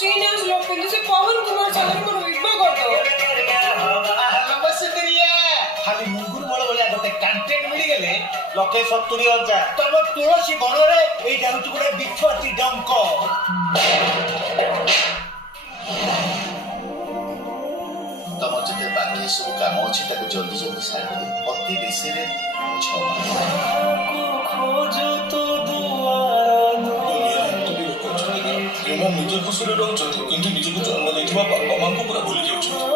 श्रीनिवास लोग से पवन कुमार सागर को विवाह कर दो नमस्ते खाली मुंगुर बड़ भलिया गोटे कंटेंट मिली गेले लक्षे 70,000 तब तुलसी बणरे एई जाउछु गोटे बिछुआती डंक तम जते बाकी सब काम अछि ताको जल्दी जल्दी सारि दे अति बेसी रे 6 ନିଜ ଖୁସିରେ ରହୁଛନ୍ତି କିନ୍ତୁ ନିଜକୁ ଜନ୍ମ ଦେଇଥିବା ବାପା ମାଙ୍କୁ ପୁରା ଭୁଲି ଯାଉଛନ୍ତି।